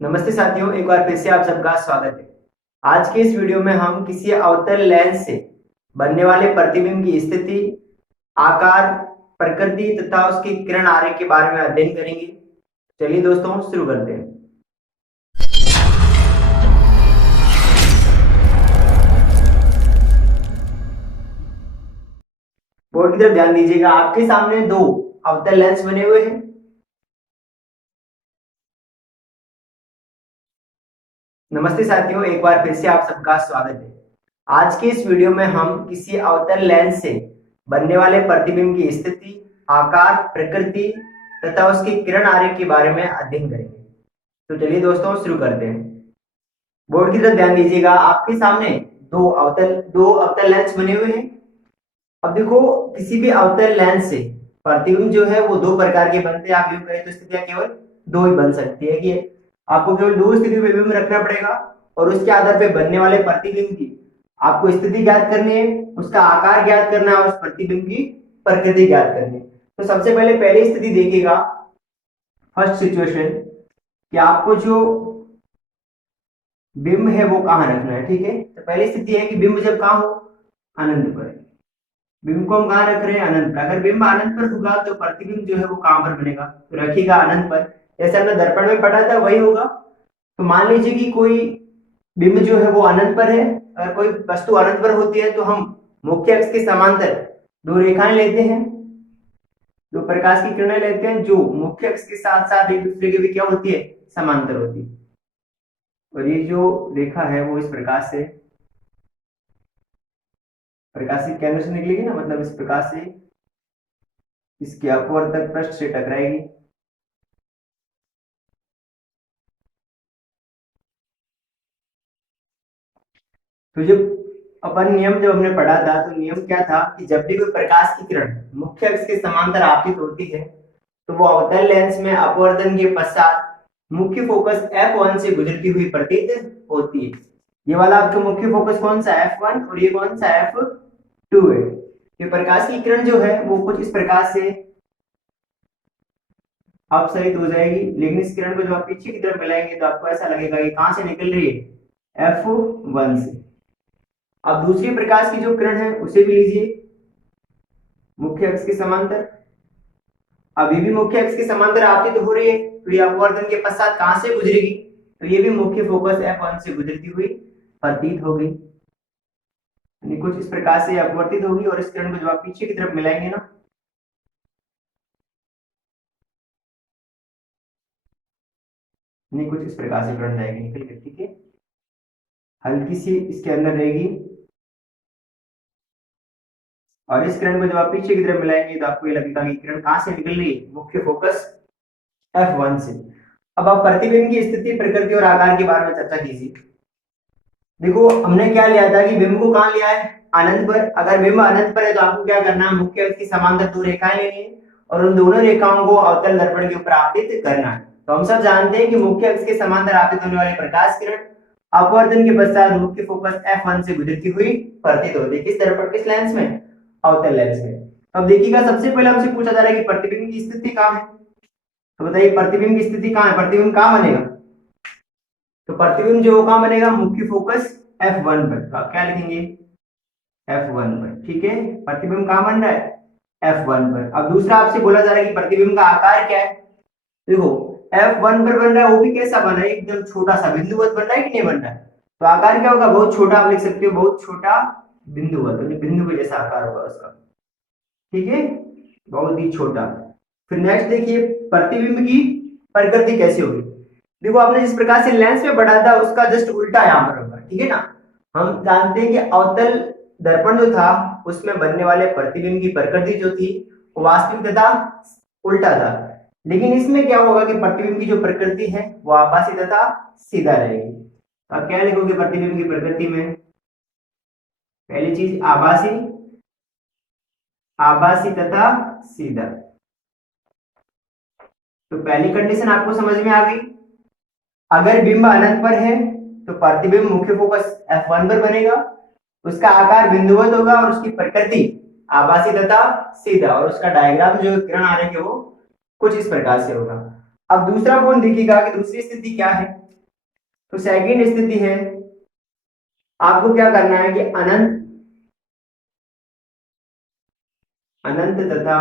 नमस्ते साथियों, एक बार फिर से आप सबका स्वागत है। आज के इस वीडियो में हम किसी अवतल लेंस से बनने वाले प्रतिबिंब की स्थिति, आकार, प्रकृति तथा उसकी किरण आरेख के बारे में अध्ययन करेंगे। चलिए दोस्तों, शुरू करते हैं। बोर्ड की तरफ ध्यान दीजिएगा। आपके सामने दो अवतल लेंस बने हुए हैं। नमस्ते साथियों, एक बार फिर से आप सबका स्वागत है। आज के इस वीडियो में हम किसी अवतल लेंस से बनने वाले प्रतिबिंब की स्थिति, आकार, प्रकृति तथा उसकी किरण आरेख के बारे में अध्ययन करेंगे। तो चलिए दोस्तों, शुरू करते हैं। बोर्ड की तरफ ध्यान दीजिएगा। आपके सामने दो अवतल लेंस बने हुए हैं। अब देखो, किसी भी अवतल लेंस से प्रतिबिंब जो है वो दो प्रकार के बनते हैं। आप यूं कहें तो स्थितियां केवल दो ही बन सकती है कि आपको केवल दो स्थिति पे बिंब रखना पड़ेगा और उसके आधार पे बनने वाले प्रतिबिंब की आपको स्थिति ज्ञात करनी है, उसका आकार ज्ञात करना है और उस प्रतिबिंब की प्रकृति ज्ञात करनी है। तो सबसे पहले पहली स्थिति देखिएगा, फर्स्ट सिचुएशन, कि आपको जो बिंब है वो कहाँ रखना है। ठीक है, तो पहली स्थिति है कि बिंब जब कहाँ हो, अनंत पर। बिंब को हम कहाँ रख रहे हैं, अनंत पर। अगर बिंब अनंत पर होगा तो प्रतिबिंब जो है वो कहाँ पर बनेगा, तो रखिएगा अनंत पर। जैसे हमने दर्पण में पढ़ा था वही होगा। तो मान लीजिए कि कोई बिंब जो है वो अनंत पर है। अगर कोई वस्तु अनंत पर होती है तो हम मुख्य अक्ष के समांतर दो रेखाएं लेते हैं, दो प्रकाश की किरणें लेते हैं जो मुख्य अक्ष के साथ साथ एक दूसरे के भी क्या होती है, समांतर होती है। और ये जो रेखा है वो इस प्रकार से प्रकाशित केंद्र से निकलेगी ना, मतलब इस प्रकार से इसके अपवर्तक पृष्ठ से टकराएगी। तो जब हमने पढ़ा था तो नियम क्या था कि जब भी कोई प्रकाश की किरण मुख्य अक्ष के समांतर आपतित होती है तो वो अवतल लेंस में अपवर्तन के पश्चात मुख्य फोकस F1 से गुजरती हुई प्रतीत होती है। ये वाला आपका मुख्य फोकस कौन सा, F1, और ये कौन सा, F2 है। ये प्रकाश की किरण जो है वो कुछ इस प्रकार से अपसरित हो जाएगी, लेकिन इस किरण को जब आप पीछे की तरफ मिलाएंगे तो आपको ऐसा लगेगा कि कहां से निकल रही है, F1 से। अब दूसरी प्रकाश की जो किरण है उसे भी लीजिए मुख्य अक्ष के समांतर। अभी भी मुख्य अक्ष के समांतर आपतित तो हो रही है, तो ये अपवर्तन के पश्चात कहां से गुजरेगी, तो ये भी मुख्य फोकस F1 से गुजरती हुई प्रतीत होगी। यानी कुछ इस प्रकार से अपवर्तित होगी और इस किरण को जब आप पीछे की तरफ मिलाएंगे ना, नहीं कुछ इस प्रकार से किरण जाएगी निकल के। ठीक है, हल्की सी इसके अंदर रहेगी और इस किरण को जब आप पीछे की तरफ मिलाएंगे तो आपको ये लगेगा कि किरण कहां से निकल रही है, मुख्य फोकस F1 से। अब आप प्रतिबिंब की स्थिति, प्रकृति और आकार के बारे में चर्चा कीजिए। देखो, हमने क्या लिया था कि बिंब को कहां लिया है, अनंत पर। अगर बिंब अनंत पर है तो आपको क्या करना है, मुख्य अक्ष की समांतर दो रेखाएं लेनी है और उन दोनों रेखाओं को अवतल दर्पण के ऊपर आपतित करना है। तो हम सब जानते हैं कि मुख्य अक्ष के समांतर आपतित होने वाली प्रकाश किरण अपवर्तन के पश्चात मुख्य फोकस F1 से गुजरती हुई प्रतीत होती है। किस दर्पण, किस लेंस में, अवतल लेंस में। अब देखिएगा, सबसे पहले हमसे पूछा जा रहा है कि प्रतिबिंब की स्थिति कहां है। तो बताइए प्रतिबिंब की स्थिति कहां है, प्रतिबिंब कहां बनेगा। तो प्रतिबिंब जो कहां बनेगा, मुख्य फोकस F1 पर। तो आप क्या लिखेंगे, F1 पर। ठीक है, प्रतिबिंब कहां बन रहा है, F1 पर। अब दूसरा आपसे बोला जा रहा है कि प्रतिबिंब का आकार क्या है। देखो, F1 पर बन रहा है, वो भी कैसा बन रहा है, एकदम छोटा सा बिंदुवत बन रहा है कि नहीं बन रहा है। तो आकार क्या होगा, बहुत छोटा। आप लिख सकते हो बहुत छोटा बिंदुवत, बिंदु के जैसा आकार होगा उसका। ठीक है, बहुत ही छोटा। फिर नेक्स्ट देखिए, प्रतिबिंब की प्रकृति कैसे होगी। देखो, आपने जिस प्रकार से लेंस में बढ़ा था उसका जस्ट उल्टा यहाँ पर होगा। ठीक है ना, हम जानते हैं कि अवतल दर्पण जो था उसमें बनने वाले प्रतिबिंब की प्रकृति जो थी वो वास्तविक तथा उल्टा था, लेकिन इसमें क्या होगा कि प्रतिबिंब की जो प्रकृति है वो आभासी तथा सीधा रहेगी। तो आप क्या लिखोगे प्रतिबिंब की प्रकृति में, पहली चीज आभासी, आभासी तथा सीधा। तो पहली कंडीशन आपको समझ में आ गई। अगर बिंब अनंत पर है तो प्रतिबिंब मुख्य फोकस F1 पर बनेगा, उसका आकार बिंदुवत होगा और उसकी प्रकृति आभासी तथा सीधा, और उसका डायग्राम जो किरण आरेख है वो कुछ इस प्रकार से होगा। अब दूसरा कोण देखिएगा कि दूसरी स्थिति क्या है। तो सेकंड स्थिति है, आपको क्या करना है कि अनंत अनंत तथा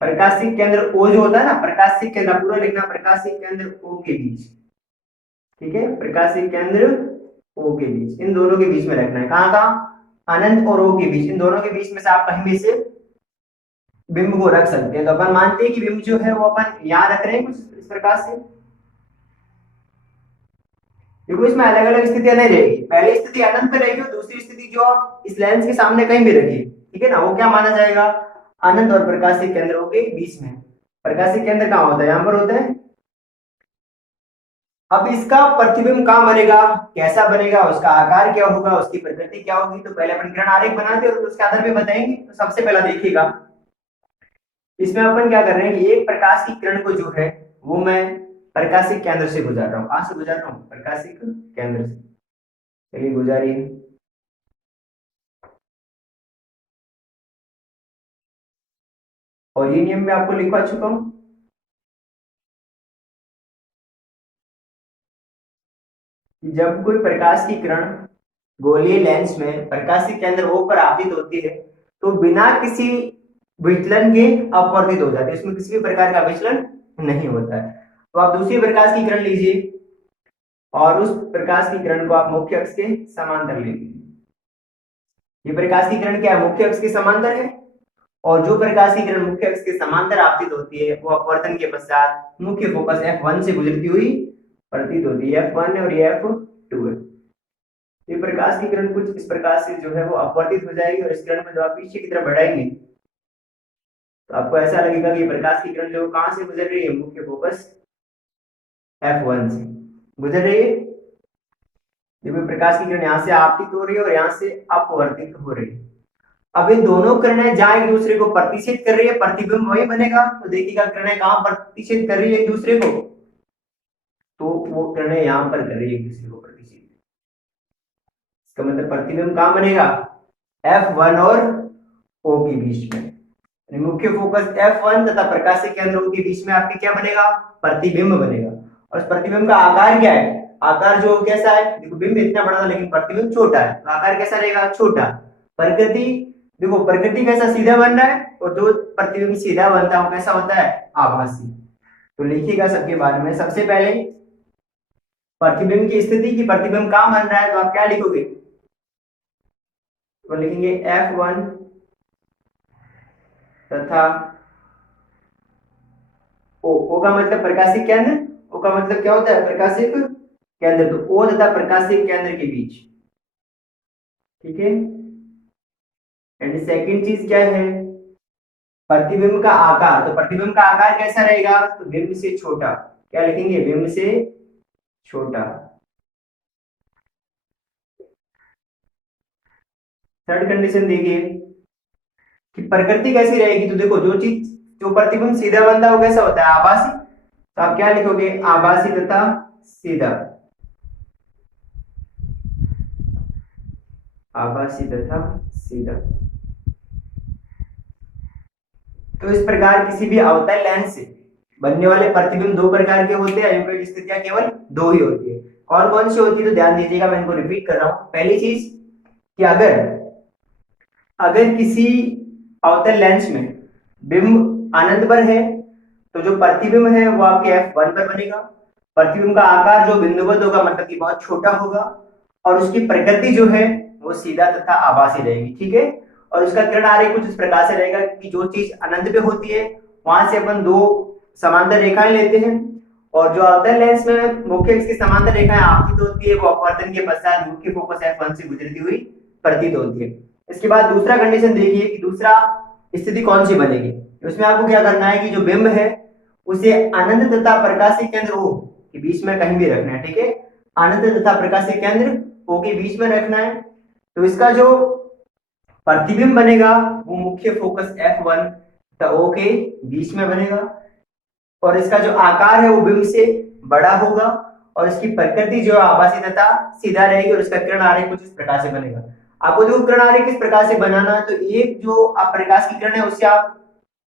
प्रकाशिक केंद्र O जो होता है ना, प्रकाशिक केंद्र पूरा लिखना, प्रकाशिक केंद्र O के बीच, ठीक है, प्रकाशिक केंद्र O के बीच, इन दोनों के बीच में रखना है। कहाँ कहाँ? अनंत और O के बीच, इन दोनों के बीच में से आप कहीं भी से बिंब को रख सकते हैं। तो अपन मानते हैं कि बिंब जो है वो अपन यहाँ रख रहे हैं कुछ इस प्रकार से। देखो इसमें अलग अलग स्थितियां नहीं रहेगी, पहली स्थिति अनंत पे रहेगी और दूसरी स्थिति जो आप इस लेंस के सामने कहीं भी रखिए, ठीक है ना, वो क्या माना जाएगा? अनंत और प्रकाशिक केंद्रों के बीच में। प्रकाशिक केंद्र कहाँ होता है? यहाँ पर होता है। अब इसका प्रतिबिंब कहाँ बनेगा, कैसा बनेगा, उसका आकार क्या होगा, उसकी प्रकृति क्या होगी, तो पहले अपन किरण आरेख बनाते हैं और उसके आधार पे बताएंगे। तो सबसे पहला देखिएगा, इसमें अपन क्या कर रहे हैं कि एक प्रकाश की किरण को जो है वो मैं प्रकाशिक केंद्र से गुजार रहा हूँ। कहां से गुजार रहा हूँ? प्रकाशिक केंद्र से। चलिए गुजारिए। और ये नियम मैं आपको लिखवा चुका हूं। जब कोई प्रकाश की किरण गोलीय लेंस में प्रकाशिक केंद्र O पर आपतित होती है तो बिना किसी विचलन के अपवर्तित हो जाती है, इसमें किसी भी प्रकार का विचलन नहीं होता है। तो आप दूसरी प्रकाश की किरण लीजिए और उस प्रकाश की किरण को आप मुख्य अक्ष के समांतर ले लीजिए। ये प्रकाश की किरण क्या है? मुख्य अक्ष के समांतर है। और जो प्रकाश की किरण मुख्य अक्ष के समांतर आपतित होती है वो अपवर्तन के पश्चात मुख्य फोकस F1 से गुजरती हुई प्रतीत होती है। F1 और ये F2 है। ये प्रकाश की किरण कुछ इस प्रकार से जो है वो अपवर्तित हो जाएगी और इस किरण को जब आप पीछे की तरफ बढ़ाएंगे तो आपको ऐसा लगेगा कि प्रकाश की किरण जो कहां से गुजर रही है? मुख्य फोकस F1 से गुजर रही है। देखो प्रकाश की किरण यहाँ से आपतित हो रही है और यहाँ से अपवर्तित हो रही है। अब इन दोनों किरणें जहां एक दूसरे को प्रतिच्छेद कर रही है, प्रतिबिंब वही बनेगा। तो देखिएगा किरणें कहां प्रतिच्छेद कर रही है एक दूसरे को, तो वो किरणें यहां पर कर रही है एक दूसरे को प्रतिच्छेद। इसका मतलब प्रतिबिंब कहां बनेगा? F1 और O के बीच में। मुख्य फोकस F1 तथा प्रकाशिक केंद्र O के बीच में आपके क्या बनेगा? प्रतिबिंब बनेगा। और उस प्रतिबिंब का आकार क्या है? आकार जो कैसा है? देखो बिंब इतना बड़ा था लेकिन प्रतिबिंब छोटा है, तो आकार कैसा रहेगा? छोटा। प्रकृति, देखो प्रकृति कैसा? सीधा बन रहा है, और जो प्रतिबिंब सीधा बनता है वो कैसा होता है? आभासी। तो लिखिएगा सबके बारे में। सबसे पहले प्रतिबिंब की स्थिति की प्रतिबिंब कहां बन रहा है, तो आप क्या लिखोगे? तो लिखेंगे F1 तथा O का मतलब प्रकाशिक केंद्र, O का मतलब क्या होता है? प्रकाशिक केंद्र। तो O तथा प्रकाशिक केंद्र के बीच, ठीक है। एंड सेकंड चीज क्या है? प्रतिबिंब का आकार। तो प्रतिबिंब का आकार कैसा रहेगा? तो बिंब से छोटा। क्या लिखेंगे? बिंब से छोटा। थर्ड कंडीशन देखिए कि प्रकृति कैसी रहेगी। तो देखो जो प्रतिबिंब सीधा बनता है वो कैसा होता है? आभासी। तो आप क्या लिखोगे? आभासी तथा सीधा। आभासी तथा सीधा। तो इस प्रकार किसी भी अवतल लेंस से बनने वाले प्रतिबिंब दो प्रकार के होते हैं। अयुग्मिक स्थितियां केवल दो ही होती है। कौन कौन सी होती है? तो ध्यान दीजिएगा, मैं इनको रिपीट कर रहा हूं। पहली चीज कि अगर किसी अवतल लेंस में बिंब अनंत पर है तो जो प्रतिबिंब है वो आपके F1 पर बनेगा। प्रतिबिंब का आकार जो बिंदुवत होगा, मतलब कि बहुत छोटा होगा, और उसकी प्रकृति जो है वो सीधा तथा आभासी रहेगी, ठीक है। और उसका किरण आरेख कुछ इस प्रकार से रहेगा कि जो चीज अनंत पे होती है वहां से अपन दो समांतर रेखाएं लेते हैं, और जो अवतल लेंस में मुख्य अक्ष की समांतर रेखाएं आपतित होती है वो अपवर्तन के पश्चात मुख्य फोकस F1 से गुजरती हुई प्रतीत होती है। इसके बाद दूसरा कंडीशन देखिए कि दूसरा स्थिति कौन सी बनेगी। उसमें आपको क्या करना है कि जो बिंब है उसे अनंत तथा प्रकाशिक केंद्र O के बीच में कहीं भी रखना है, ठीक है। अनंत तथा प्रकाशिक केंद्र O के बीच में रखना है। तो इसका जो प्रतिबिंब बनेगा वो मुख्य फोकस F1 तथा O के बीच में बनेगा, और इसका जो आकार है वो बिंब से बड़ा होगा, और इसकी प्रकृति जो आभासी तथा सीधा रहेगी, और इसका किरण आरेख कुछ इस प्रकार से बनेगा। आपको जो किरण आरेख किस प्रकार से बनाना है, तो एक जो आप प्रकाश की किरण है उससे आप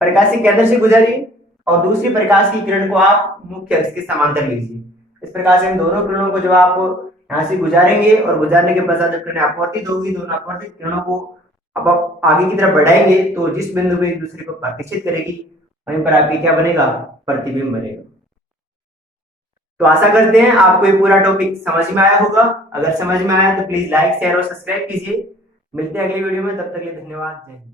प्रकाशिक केंद्र से गुजरिए और दूसरी प्रकाश की किरण को आप मुख्य अक्ष के समांतर लीजिए। इस प्रकार से इन दोनों किरणों को जब आप यहाँ से गुजारेंगे और गुजारने के पश्चात जब किरणें अपवर्तित होगी, दोनों अपवर्तित किरणों को अब आप आगे की तरफ बढ़ाएंगे तो जिस बिंदु पे एक दूसरे को प्रतिच्छेद करेगी वहीं पर आपकी क्या बनेगा, प्रतिबिंब बनेगा। तो आशा करते हैं आपको ये पूरा टॉपिक समझ में आया होगा। अगर समझ में आया तो प्लीज लाइक शेयर और सब्सक्राइब कीजिए। मिलते हैं अगली वीडियो में, तब तक के लिए धन्यवाद। जय हिंद।